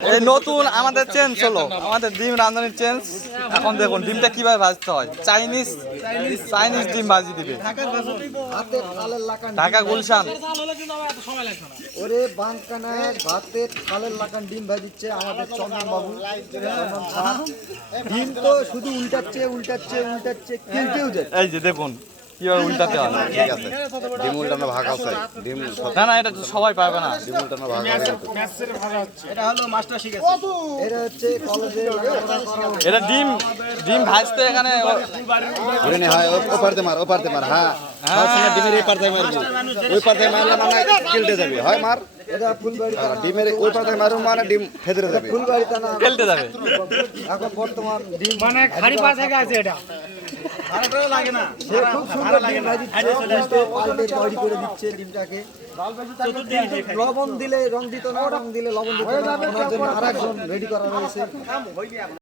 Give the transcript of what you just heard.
এই নতুন আমাদের চেঞ্জ হলো, আমাদের ডিম রাঁধুনির চেঞ্জ। এখন দেখুন ডিমটা কিভাবে ভাজতে হয়। চাইনিজ ডিম ভাজি দিবে ঢাকা গুলশান। ওরে বাংকানার ভাতে থালের লাগান ডিম ভাজিচ্ছে আমাদের চন্দন বাবু। ডিম তো শুধু উল্টাচ্ছে কেউ যায়। এই যে দেখুন কিভাবে উল্টাতে হয়। ঠিক আছে, ডিম উল্টানো ভাগ আছে। ডিম না না, এটা সবাই পারবে না। ডিম উল্টানো ভাগ আছে। এটা হলো মাস্টার শিখেছে। এটা হচ্ছে কলেজে এটা ডিম ভাজতে এখানে ধরে নে, হয় ও পারতে মার। হ্যাঁ হ্যাঁ, ডিমের এই পারতে মারবি, ওই পারতে মারলে মানে কেটে যাবে। হয় মার, এটা ফুলবাড়ি ডিমের ওই পারতে মারুম মানে ডিম ফেদরে যাবে। ফুলবাড়িতে না খেলতে যাবে। এখন বর্তমান ডিম মানে খাড়ি পা থেকে আছে এটা সে খুব সুন্দর ডিম ভাজিচ্ছে, পাল্টে তৈরি করে দিচ্ছে ডিমটাকে। লবণ দিলে রং দিত না, রং দিলে লবণ দিত না, ওনার জন্য আরেকজন রেডি করা রয়েছে।